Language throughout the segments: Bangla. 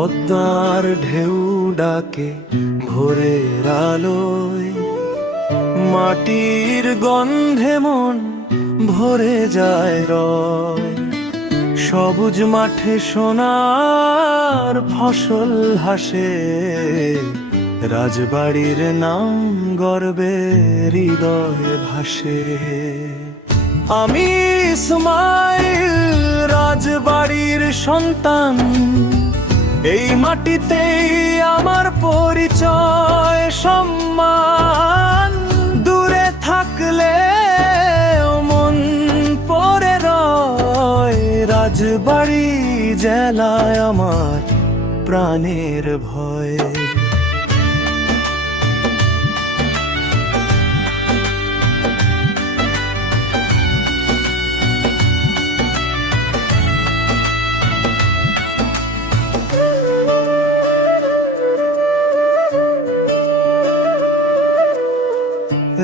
পদ্মার ঢেউ ডাকে ভোরের আলোয়, মাটির গন্ধে মন ভরে যায় রয়। সবুজ মাঠে সোনার ফসল হাসে, রাজবাড়ির নাম গর্বে হৃদয়ে ভাসে। আমি ইসমাইল রাজবাড়ির সন্তান, এই মাটিতেই আমার পরিচয় সম্মান। দূরে থাকলে মন পড়ে রয়, রাজবাড়ি জেলায় আমার প্রাণের ভয়।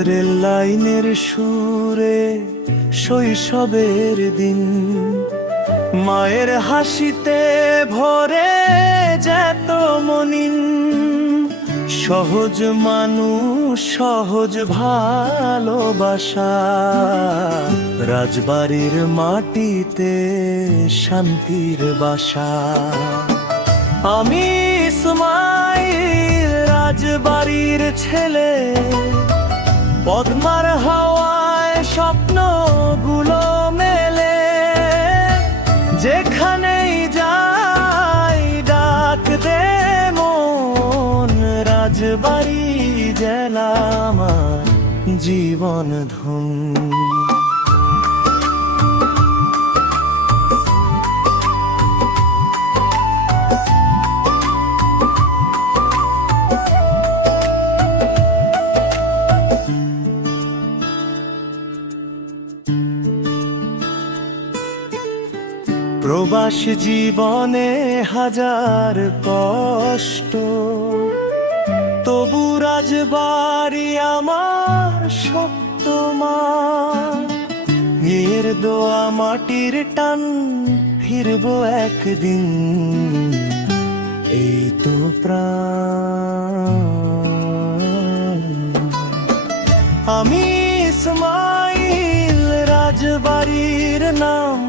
রেল লাইনের সুরে শৈশবের দিন, মায়ের হাসিতে ভরে যেত মনিন। সহজ মানুষ সহজ ভালোবাসা, রাজবাড়ির মাটিতে শান্তির বাসা। আমি ইসমাইল রাজবাড়ির ছেলে, পদ্মার হাওয়ায় স্বপ্নগুলো মেলে। যেখানেই যাই ডাক দে মন, রাজবাড়ি জেলা আমার জীবন ধন। প্রবাস জীবনে হাজার কষ্ট, তবু রাজবাড়ি আমার শক্ত মা। এর দোয়া মাটির টান, ফিরবো একদিন এই তো প্রাণ। আমি ইসমাইল রাজবাড়ির নাম,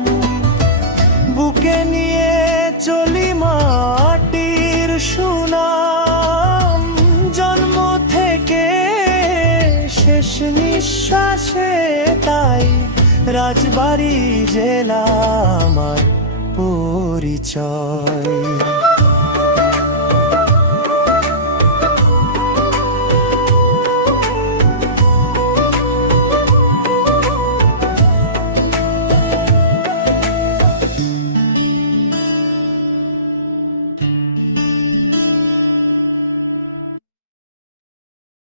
বুকে নিয়ে চলি মাটির সুনাম। জন্ম থেকে শেষ নিঃশ্বাসে তাই রাজবাড়ি জেলা আমার পরিচয়।